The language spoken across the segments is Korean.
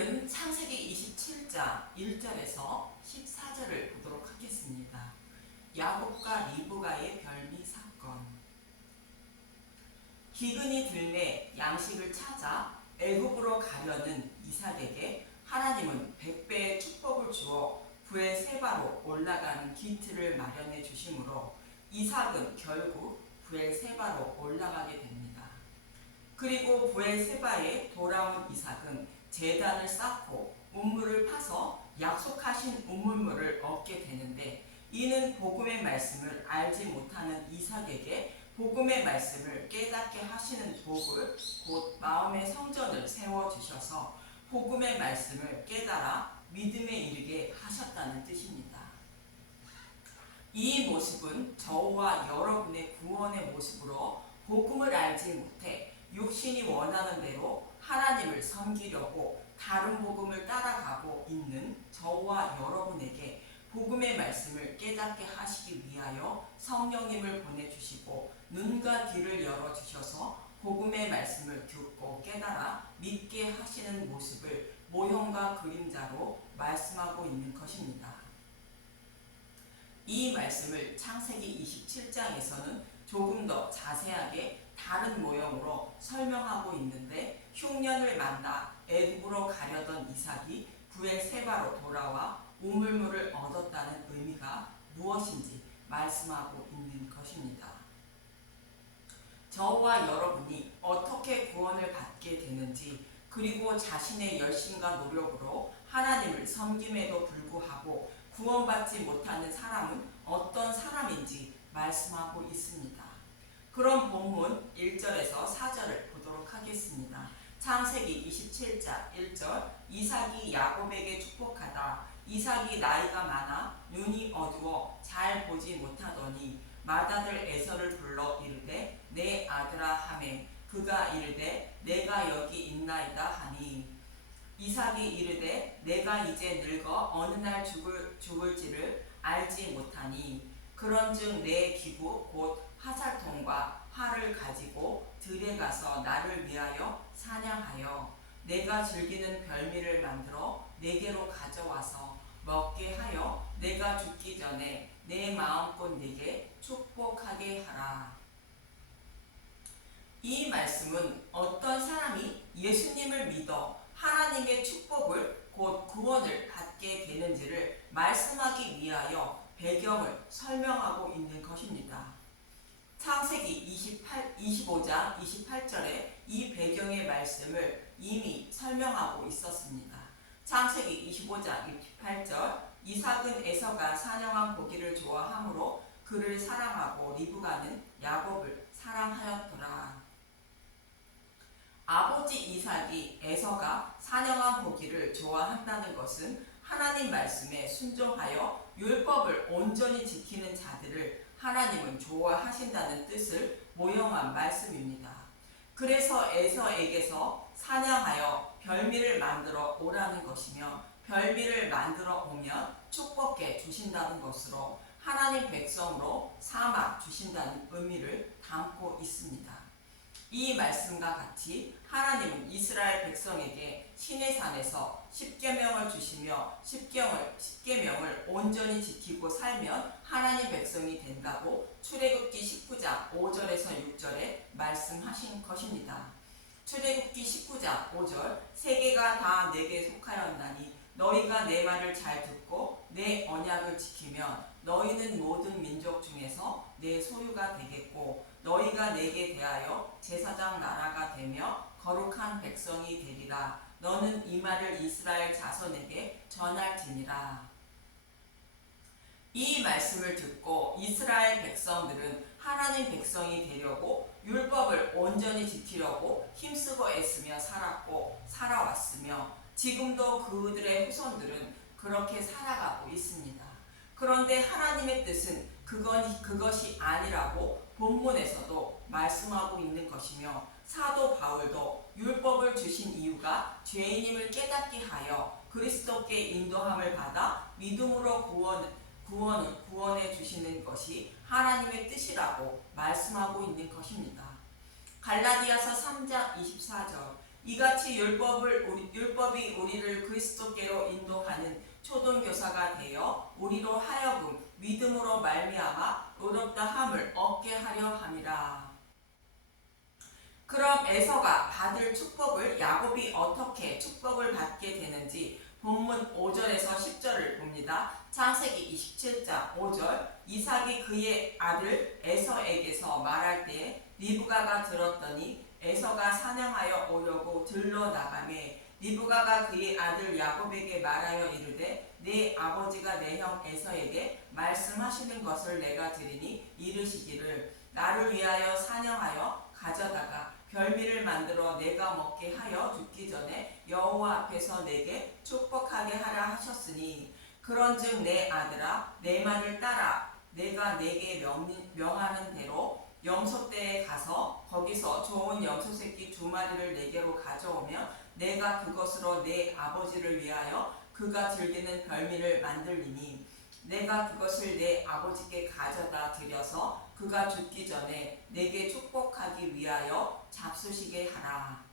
오늘은 창세기 27장 1절에서 14절을 보도록 하겠습니다. 야곱과 리브가의 별미 사건. 기근이 들매 양식을 찾아 애굽으로 가려는 이삭에게 하나님은 100배의 축복을 주어 브엘세바로 올라가는 기틀을 마련해 주심으로 이삭은 결국 브엘세바로 올라가게 됩니다. 그리고 브엘세바에 돌아온 이삭은 제단을 쌓고 우물을 파서 약속하신 우물물을 얻게 되는데, 이는 복음의 말씀을 알지 못하는 이삭에게 복음의 말씀을 깨닫게 하시는 복을, 곧 마음의 성전을 세워주셔서 복음의 말씀을 깨달아 믿음에 이르게 하셨다는 뜻입니다. 이 모습은 저와 여러분의 구원의 모습으로 복음을 알지 못해 육신이 원하는 대로 하나님을 섬기려고 다른 복음을 따라가고 있는 저와 여러분에게 복음의 말씀을 깨닫게 하시기 위하여 성령님을 보내주시고 눈과 귀를 열어주셔서 복음의 말씀을 듣고 깨달아 믿게 하시는 모습을 모형과 그림자로 말씀하고 있는 것입니다. 이 말씀을 창세기 27장에서는 조금 더 자세하게 다른 모형으로 설명하고 있는데, 흉년을 만나 애굽으로 가려던 이삭이 브엘세바로 돌아와 우물물을 얻었다는 의미가 무엇인지 말씀하고 있는 것입니다. 저와 여러분이 어떻게 구원을 받게 되는지, 그리고 자신의 열심과 노력으로 하나님을 섬김에도 불구하고 구원받지 못하는 사람은 어떤 사람인지 말씀하고 있습니다. 그럼 본문 1절에서 4절을 보도록 하겠습니다. 창세기 27장 1절. 이삭이 야곱에게 축복하다. 이삭이 나이가 많아 눈이 어두워 잘 보지 못하더니 맏아들 에서를 불러 이르되 내 아들아 하매 그가 이르되 내가 여기 있나이다 하니, 이삭이 이르되 내가 이제 늙어 어느 날 죽을지를 알지 못하니 그런즉 내 기구 곧 화살통과 활을 가지고 들에 가서 나를 위하여 사냥하여 내가 즐기는 별미를 만들어 내게로 가져와서 먹게 하여 내가 죽기 전에 내 마음껏 내게 축복하게 하라. 이 말씀은 어떤 사람이 예수님을 믿어 하나님의 축복을, 곧 구원을 받게 되는지를 말씀하기 위하여 배경을 설명하고 있는 것입니다. 창세기 25장 28절에 이 배경의 말씀을 이미 설명하고 있었습니다. 창세기 25장 28절. 이삭은 에서가 사냥한 고기를 좋아하므로 그를 사랑하고 리브가는 야곱을 사랑하였더라. 아버지 이삭이 에서가 사냥한 고기를 좋아한다는 것은 하나님 말씀에 순종하여 율법을 온전히 지키는 자들을 하나님은 좋아하신다는 뜻을 모형한 말씀입니다. 그래서 에서에게서 사냥하여 별미를 만들어 오라는 것이며, 별미를 만들어 오면 축복해 주신다는 것으로 하나님 백성으로 삼아 주신다는 의미를 담고 있습니다. 이 말씀과 같이 하나님은 이스라엘 백성에게 시내산에서 십계명을 주시며 십계명을 온전히 지키고 살면 하나님 백성이 된다고 출애굽기 19장 5절에서 6절에 말씀하신 것입니다. 출애굽기 19장 5절. 세계가 다 내게 속하였나니 너희가 내 말을 잘 듣고 내 언약을 지키면 너희는 모든 민족 중에서 내 소유가 되겠고 너희가 내게 대하여 제사장 나라가 되며 거룩한 백성이 되리라. 너는 이 말을 이스라엘 자손에게 전할지니라. 이 말씀을 듣고 이스라엘 백성들은 하나님 백성이 되려고 율법을 온전히 지키려고 힘쓰고 애쓰며 살아왔으며 지금도 그들의 후손들은 그렇게 살아가고 있습니다. 그런데 하나님의 뜻은 그것이 아니라고 본문에서도 말씀하고 있는 것이며, 사도 바울도 율법을 주신 이유가 죄인임을 깨닫게 하여 그리스도께 인도함을 받아 믿음으로 구원해 주시는 것이 하나님의 뜻이라고 말씀하고 있는 것입니다. 갈라디아서 3장 24절. 이같이 율법이 우리를 그리스도께로 인도하는 초등교사가 되어 우리로 하여금 믿음으로 말미암아 의롭다 함을 얻게 하려 함이라. 그럼 에서가 받을 축복을 야곱이 어떻게 축복을 받게 되는지 본문 5절에서 10절을 봅니다. 창세기 27장 5절. 이삭이 그의 아들 에서에게서 말할 때 리브가가 들었더니 에서가 사냥하여 오려고 들러 나가매 리브가가 그의 아들 야곱에게 말하여 이르되 내 아버지가 내 형 에서에게 말씀하시는 것을 내가 들으니 이르시기를 나를 위하여 사냥하여 가져다가 별미를 만들어 내가 먹게 하여 죽기 전에 여호와 앞에서 내게 축복하게 하라 하셨으니 그런즉 내 아들아 내 말을 따라 내가 내게 명하는 대로 염소떼에 가서 거기서 좋은 염소 새끼 2마리를 내게로 가져오면 내가 그것으로 내 아버지를 위하여 그가 즐기는 별미를 만들리니 내가 그것을 내 아버지께 가져다 드려서 그가 죽기 전에 내게 축복하기 위하여 잡수시게 하라.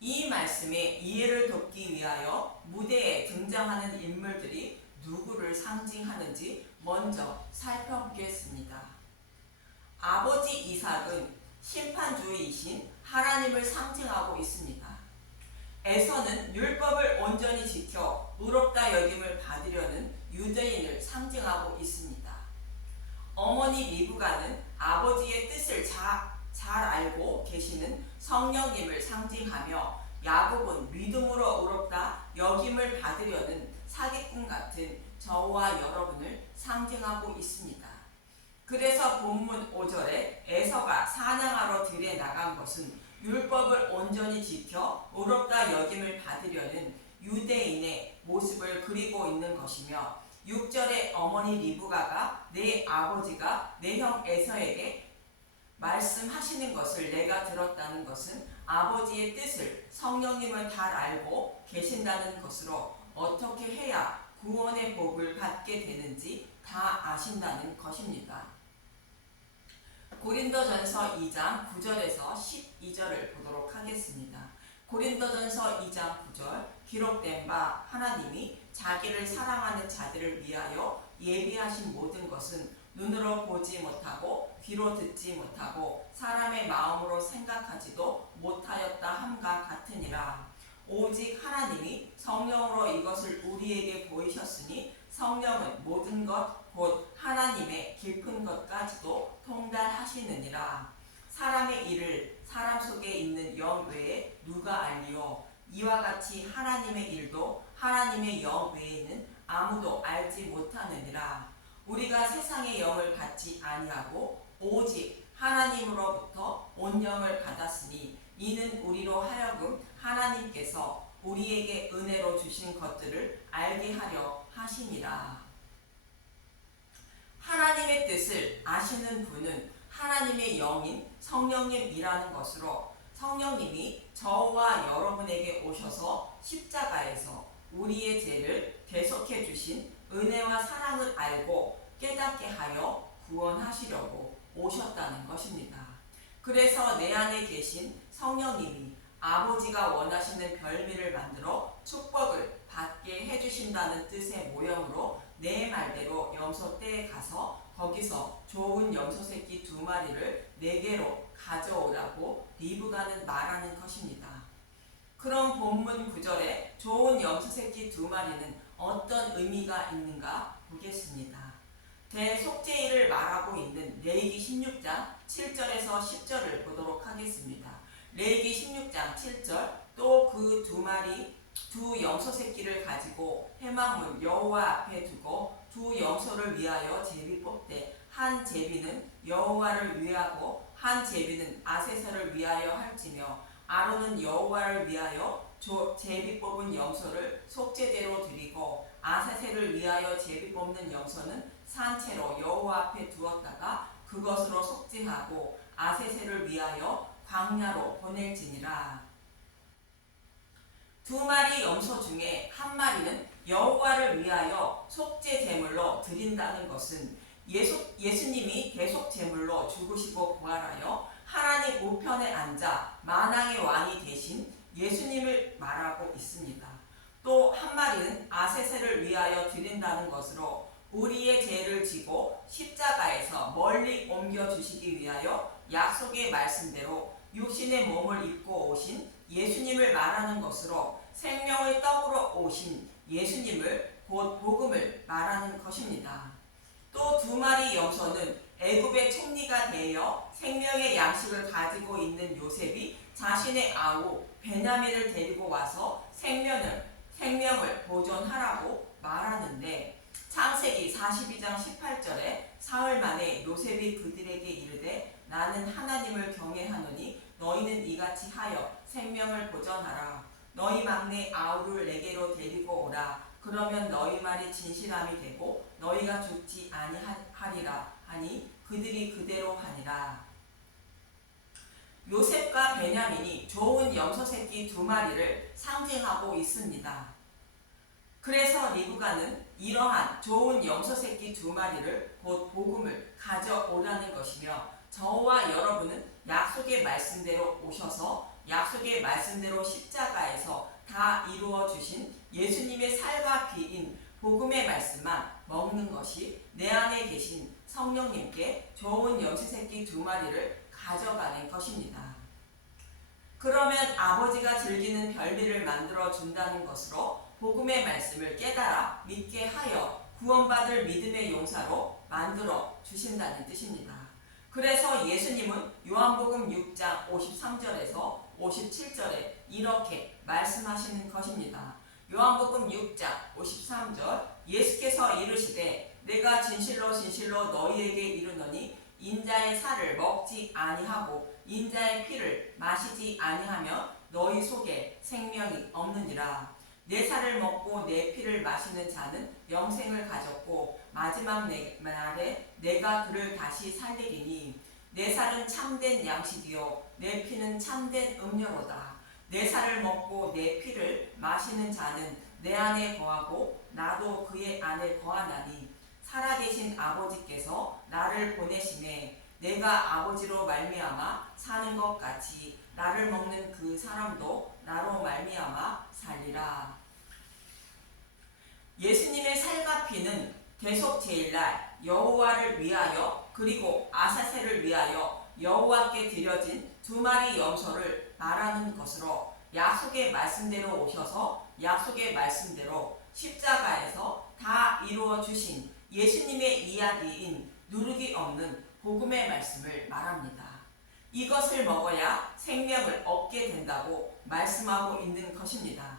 이 말씀에 이해를 돕기 위하여 무대에 등장하는 인물들이 누구를 상징하는지 먼저 살펴보겠습니다. 아버지 이삭은 심판주이신 하나님을 상징하고 있습니다. 에서는 율법을 온전히 지켜 의롭다 여김을 받으려는 유대인을 상징하고 있습니다. 어머니 리브가는 아버지의 뜻을 잘 알고 계시는 성령님을 상징하며 야곱은 믿음으로 의롭다 여김을 받으려는 사기꾼 같은 저와 여러분을 상징하고 있습니다. 그래서 본문 5절에 에서가 사냥하러 들에 나간 것은 율법을 온전히 지켜 의롭다 여김을 받으려는 유대인의 모습을 그리고 있는 것이며 6절에 어머니 리브가가 내 아버지가 내 형 에서에게 말씀하시는 것을 내가 들었다는 것은 아버지의 뜻을 성령님은 잘 알고 계신다는 것으로 어떻게 해야 구원의 복을 받게 되는지 다 아신다는 것입니다. 고린도전서 2장 9절에서 12절을 보도록 하겠습니다. 고린도전서 2장 9절. 기록된 바 하나님이 자기를 사랑하는 자들을 위하여 예비하신 모든 것은 눈으로 보지 못하고 귀로 듣지 못하고 사람의 마음으로 생각하지도 못하였다 함과 같으니라. 오직 하나님이 성령으로 이것을 우리에게 보이셨으니 성령은 모든 것 곧 하나님의 깊은 것까지도 통달하시느니라. 사람의 일을 사람 속에 있는 영 외에 누가 알리요? 이와 같이 하나님의 일도 하나님의 영 외에는 아무도 알지 못하느니라. 우리가 세상의 영을 받지 아니하고 오직 하나님으로부터 온 영을 받았으니 이는 우리로 하여금 하나님께서 우리에게 은혜로 주신 것들을 알게 하려 하심이라. 하나님의 뜻을 아시는 분은 하나님의 영인 성령님이라는 것으로 성령님이 저와 여러분에게 오셔서 십자가에서 우리의 죄를 대속해 주신 은혜와 사랑을 알고 깨닫게 하여 구원하시려고 오셨다는 것입니다. 그래서 내 안에 계신 성령님이 아버지가 원하시는 별미를 만들어 축복을 받게 해주신다는 뜻의 모형으로 내 말대로 염소떼에 가서 거기서 좋은 염소 새끼 2마리를 내게로 가져오라고 리브가는 말하는 것입니다. 그럼 본문 9절에 좋은 염소 새끼 2마리는 어떤 의미가 있는가 보겠습니다. 대속죄일을 말하고 있는 레위기 16장 7절에서 10절을 보도록 하겠습니다. 레위기 16장 7절. 또 그 2 염소 새끼를 가지고 회막문 여호와 앞에 두고 2 염소를 위하여 제비 뽑되 한 제비는 여호와를 위하고 한 제비는 아세서를 위하여 할지며 아론은 여호와를 위하여 제비 뽑은 염소를 속죄제로 드리고 아세세를 위하여 제비 뽑는 염소는 산채로 여호와 앞에 두었다가 그것으로 속죄하고 아세세를 위하여 광야로 보낼지니라. 2마리 염소 중에 1마리는 여호와를 위하여 속죄 제물로 드린다는 것은 예수님이 대속 제물로 죽으시고 부활하여 하나님 우편에 앉아 만왕의 왕이 되신 예수님을 말하고 있습니다. 또 한 마리는 아세세를 위하여 드린다는 것으로 우리의 죄를 지고 십자가에서 멀리 옮겨주시기 위하여 약속의 말씀대로 육신의 몸을 입고 오신 예수님을 말하는 것으로 생명의 떡으로 오신 예수님을 곧 복음을 말하는 것입니다. 또 두 마리 염소는 애굽의 총리가 되어 생명의 양식을 가지고 있는 요셉이 자신의 아우 베냐민을 데리고 와서 생명을 보존하라고 말하는데, 창세기 42장 18절에 사흘 만에 요셉이 그들에게 이르되 나는 하나님을 경외하노니 너희는 이같이 하여 생명을 보존하라. 너희 막내 아우를 내게로 데리고 오라. 그러면 너희 말이 진실함이 되고 너희가 죽지 아니하리라 하니 그들이 그대로 하니라. 요셉과 베냐민이 좋은 염소 새끼 두 마리를 상징하고 있습니다. 그래서 리브가는 이러한 좋은 염소 새끼 두 마리를 곧 복음을 가져오라는 것이며, 저와 여러분은 약속의 말씀대로 오셔서 약속의 말씀대로 십자가에서 다 이루어 주신 예수님의 살과 피인 복음의 말씀만 먹는 것이 내 안에 계신 성령님께 좋은 염소 새끼 두 마리를 가져가는 것입니다. 그러면 아버지가 즐기는 별미를 만들어 준다는 것으로 복음의 말씀을 깨달아 믿게 하여 구원받을 믿음의 용사로 만들어 주신다는 뜻입니다. 그래서 예수님은 요한복음 6장 53절에서 57절에 이렇게 말씀하시는 것입니다. 요한복음 6장 53절, 예수께서 이르시되 내가 진실로 진실로 너희에게 이르노니 인자의 살을 먹지 아니하고 인자의 피를 마시지 아니하면 너희 속에 생명이 없느니라. 내 살을 먹고 내 피를 마시는 자는 영생을 가졌고 마지막 날에 내가 그를 다시 살리리니, 내 살은 참된 양식이요 내 피는 참된 음료로다. 내 살을 먹고 내 피를 마시는 자는 내 안에 거하고 나도 그의 안에 거하나니, 살아계신 아버지께서 나를 보내심에 내가 아버지로 말미암아 사는 것 같이 나를 먹는 그 사람도 나로 말미암아 살리라. 예수님의 살과 피는 대속 제일날 여호와를 위하여 그리고 아사세를 위하여 여호와께 드려진 두 마리 염소를 말하는 것으로 약속의 말씀대로 오셔서 약속의 말씀대로 십자가에서 다 이루어 주신 예수님의 이야기인 누르기 없는 복음의 말씀을 말합니다. 이것을 먹어야 생명을 얻게 된다고 말씀하고 있는 것입니다.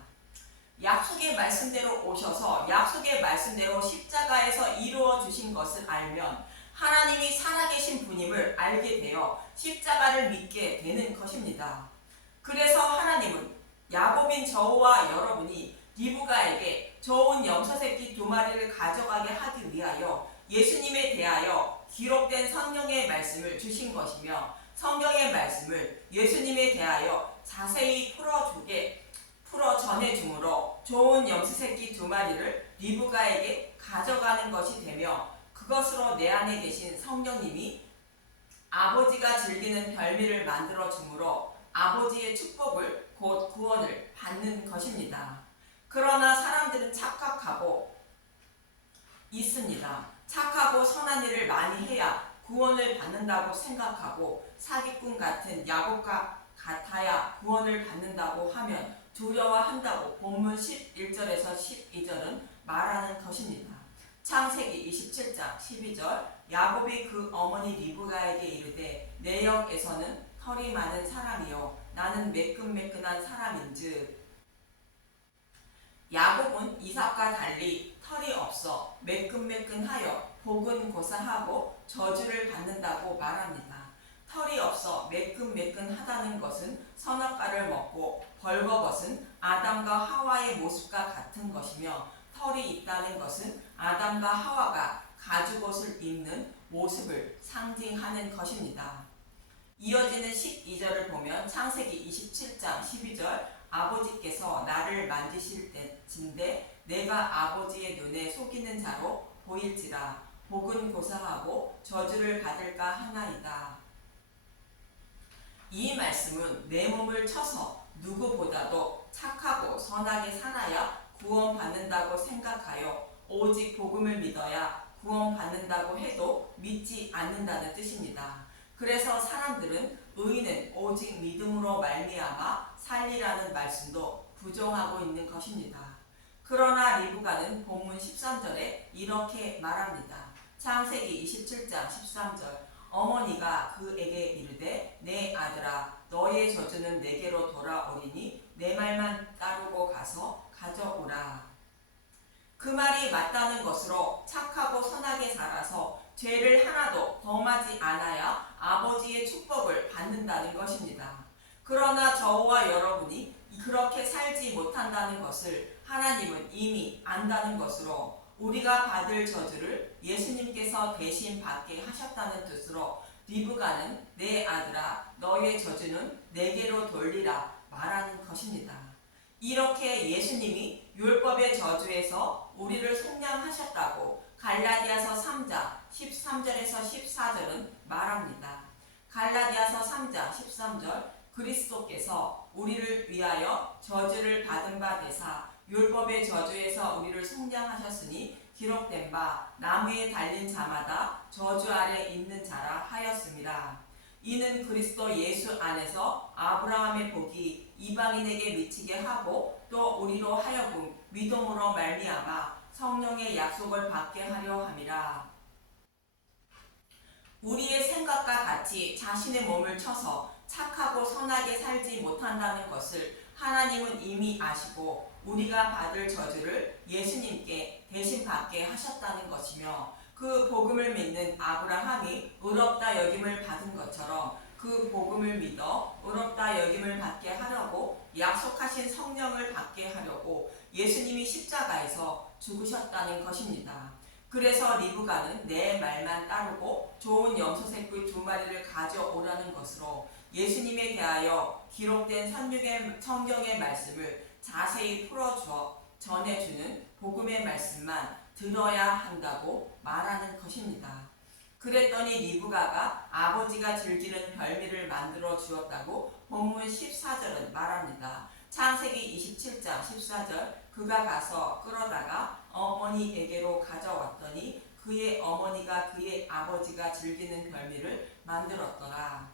약속의 말씀대로 오셔서 약속의 말씀대로 십자가에서 이루어 주신 것을 알면 하나님이 살아계신 분임을 알게 되어 십자가를 믿게 되는 것입니다. 그래서 하나님은 야곱인 저와 여러분이 리브가에게 좋은 염소 새끼 두 마리를 가져가게 하기 위하여 예수님에 대하여 기록된 성경의 말씀을 주신 것이며, 성경의 말씀을 예수님에 대하여 자세히 풀어 전해주므로 좋은 염소 새끼 두 마리를 리브가에게 가져가는 것이 되며, 그것으로 내 안에 계신 성령님이 아버지가 즐기는 별미를 만들어 주므로 아버지의 축복을 곧 구원을 받는 것입니다. 그러나 사람들은 착각하고 있습니다. 착하고 선한 일을 많이 해야 구원을 받는다고 생각하고, 사기꾼 같은 야곱과 같아야 구원을 받는다고 하면 두려워한다고 본문 11절에서 12절은 말하는 것입니다. 창세기 27장 12절, 야곱이 그 어머니 리브가에게 이르되 내 영에서는 털이 많은 사람이요 나는 매끈매끈한 사람인즉, 야곱은 이삭과 달리 털이 없어 매끈매끈하여 복은 고사하고 저주를 받는다고 말합니다. 털이 없어 매끈매끈하다는 것은 선악과를 먹고 벌거벗은 아담과 하와의 모습과 같은 것이며, 털이 있다는 것은 아담과 하와가 가죽옷을 입는 모습을 상징하는 것입니다. 이어지는 12절을 보면 창세기 27장 12절, 아버지께서 나를 만지실 때인데 내가 아버지의 눈에 속이는 자로 보일지라 복은 고사하고 저주를 받을까 하나이다. 이 말씀은 내 몸을 쳐서 누구보다도 착하고 선하게 살아야 구원받는다고 생각하여 오직 복음을 믿어야 구원받는다고 해도 믿지 않는다는 뜻입니다. 그래서 사람들은 의인은 오직 믿음으로 말미암아 살리라는 말씀도 부정하고 있는 것입니다. 그러나 리브가는 본문 13절에 이렇게 말합니다. 창세기 27장 13절 어머니가 그에게 이르되 내 아들아 너의 저주는 내게로 돌아오리니 내 말만 따르고 가서 가져오라. 그 말이 맞다는 것으로 착하고 선하게 살아서 죄를 하나도 범하지 않아야 아버지의 축복을 받는다는 것입니다. 그러나 저와 여러분이 그렇게 살지 못한다는 것을 하나님은 이미 안다는 것으로 우리가 받을 저주를 예수님께서 대신 받게 하셨다는 뜻으로 리브가는 내 아들아 너의 저주는 내게로 돌리라 말하는 것입니다. 이렇게 예수님이 율법의 저주에서 우리를 속량하셨다고 갈라디아서 3장 13절에서 14절은 말합니다. 갈라디아서 3장 13절 그리스도께서 우리를 위하여 저주를 받은 바 되사 율법의 저주에서 우리를 속량하셨으니 기록된 바 나무에 달린 자마다 저주 아래 있는 자라 하였음이라. 이는 그리스도 예수 안에서 아브라함의 복이 이방인에게 미치게 하고 또 우리로 하여금 믿음으로 말미암아 성령의 약속을 받게 하려 함이라. 우리의 생각과 같이 자신의 몸을 쳐서 착하고 선하게 살지 못한다는 것을 하나님은 이미 아시고 우리가 받을 저주를 예수님께 대신 받게 하셨다는 것이며 그 복음을 믿는 아브라함이 의롭다 여김을 받은 것처럼 그 복음을 믿어 의롭다 여김을 받게 하려고 약속하신 성령을 받게 하려고 예수님이 십자가에서 죽으셨다는 것입니다. 그래서 리브가는 내 말만 따르고 좋은 염소 새끼 2마리를 가져오라는 것으로 예수님에 대하여 기록된 성경의 말씀을 자세히 풀어주어 전해주는 복음의 말씀만 들어야 한다고 말하는 것입니다. 그랬더니 리브가가 아버지가 즐기는 별미를 만들어 주었다고 본문 14절은 말합니다. 창세기 27장 14절 그가 가서 끌어다가 어머니에게로 가져왔더니 그의 어머니가 그의 아버지가 즐기는 별미를 만들었더라.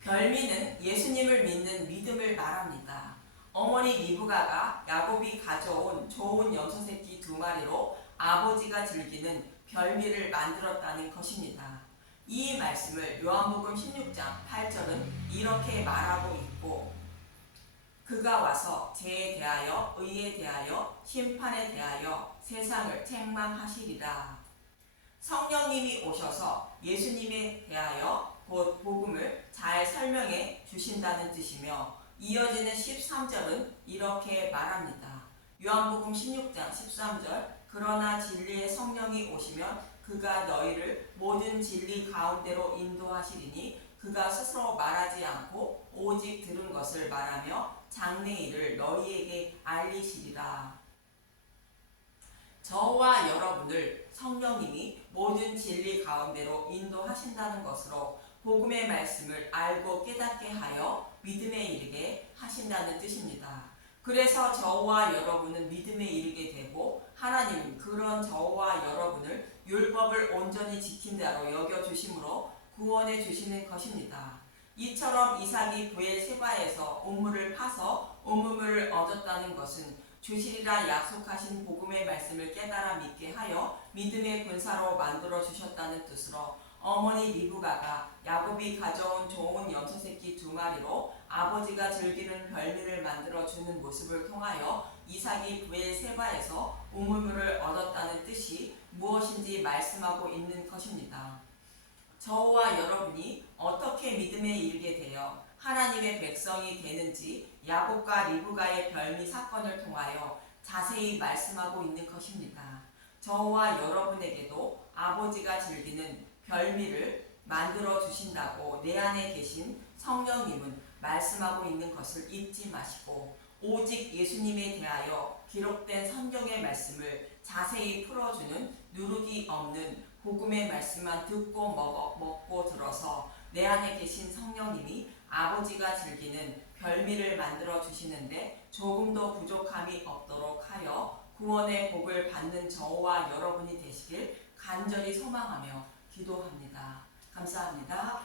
별미는 예수님을 믿는 믿음을 말합니다. 어머니 리브가가 야곱이 가져온 좋은 염소 새끼 2마리로 아버지가 즐기는 별미를 만들었다는 것입니다. 이 말씀을 요한복음 16장 8절은 이렇게 말하고 있고 그가 와서 죄에 대하여 의에 대하여 심판에 대하여 세상을 책망하시리라. 성령님이 오셔서 예수님에 대하여 곧 복음을 잘 설명해 주신다는 뜻이며 이어지는 13절은 이렇게 말합니다. 요한복음 16장 13절 그러나 진리의 성령이 오시면 그가 너희를 모든 진리 가운데로 인도하시리니 그가 스스로 말하지 않고 오직 들은 것을 말하며 장래 일을 너희에게 알리시리라. 저와 여러분을 성령님이 모든 진리 가운데로 인도하신다는 것으로 복음의 말씀을 알고 깨닫게 하여 믿음에 이르게 하신다는 뜻입니다. 그래서 저와 여러분은 믿음에 이르게 되고 하나님은 그런 저와 여러분을 율법을 온전히 지킨다로 여겨주심으로 구원해 주시는 것입니다. 이처럼 이삭이 브엘세바에서 우물을 파서 우물을 얻었다는 것은 주시리라 약속하신 복음의 말씀을 깨달아 믿게 하여 믿음의 군사로 만들어 주셨다는 뜻으로 어머니 리브가가 야곱이 가져온 좋은 염소 새끼 2마리로 아버지가 즐기는 별미를 만들어 주는 모습을 통하여 이삭이 브엘세바에서 우물물을 얻었다는 뜻이 무엇인지 말씀하고 있는 것입니다. 저와 여러분이 어떻게 믿음에 이르게 되어 하나님의 백성이 되는지 야곱과 리브가의 별미 사건을 통하여 자세히 말씀하고 있는 것입니다. 저와 여러분에게도 아버지가 즐기는 별미를 만들어 주신다고 내 안에 계신 성령님은 말씀하고 있는 것을 잊지 마시고 오직 예수님에 대하여 기록된 성경의 말씀을 자세히 풀어주는 누룩이 없는 복음의 말씀만 듣고 먹고 들어서 내 안에 계신 성령님이 아버지가 즐기는 별미를 만들어 주시는데 조금 더 부족함이 없도록 하여 구원의 복을 받는 저와 여러분이 되시길 간절히 소망하며 기도합니다. 감사합니다.